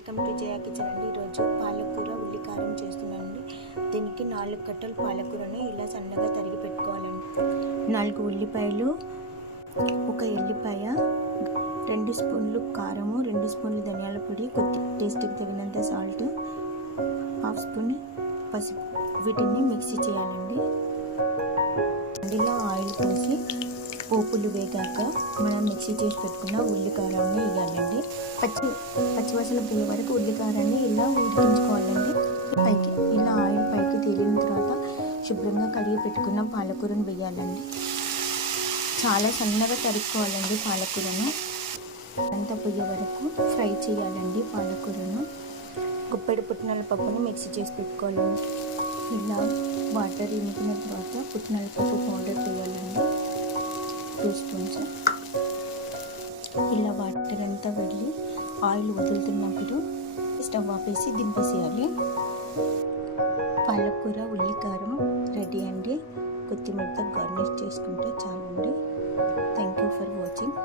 Welcome to Jaya kitchen అండి. ఈరోజు పాలకూర ఉల్లికారం చేస్తున్నానండి. దీనికి 4 కట్టలు పాలకూరను ఇలా సన్నగా తరిగి పెట్టుకోవాలండి. 4 ఉల్లిపాయలు, 1 ఎల్లిపాయ, 2 స్పూన్లు కారము, 2 స్పూన్లు ధనియాల పొడి, కొద్ది టేస్ట్కి తగినంత సాల్ట్, 1/2 స్పూన్ పసుపు, వీటిని మిక్సీ చేయాలండి. ఇలా ఆయిల్ పోసి పోపులు వేగాక మనం మిక్సీ చేసి పెట్టుకున్న ఉల్లికారాన్ని వేయాలండి. పచ్చివాసన పోయే వరకు ఉల్లికారాన్ని ఇలా ఉడికించుకోవాలండి. ఇలా ఆయిల్ పైకి తేలిన తర్వాత శుభ్రంగా కడిగి పెట్టుకున్న పాలకూరను వేయాలండి. చాలా సన్నగా తరుక్కోవాలండి పాలకూరను. అంతా పోయే వరకు ఫ్రై చేయాలండి పాలకూరను. గుప్పెడు పుట్నాల పప్పును మిక్సీ చేసి పెట్టుకోవాలండి. ఇలా వాటర్ ఇంకిన తర్వాత పుట్నాల పప్పు పౌడర్ వేయాలండి, 2 స్పూన్స్. ఇలా వాటర్ అంతా వెళ్ళి ఆయిల్ వదులుతున్నప్పుడు స్టవ్ ఆపేసి దింపేసేయాలి. పాలకూర ఉల్లికారం రెడీ అండి. కొత్తిమీరతో గార్నిష్ చేసుకుంటే చాలండి. Thank you for watching.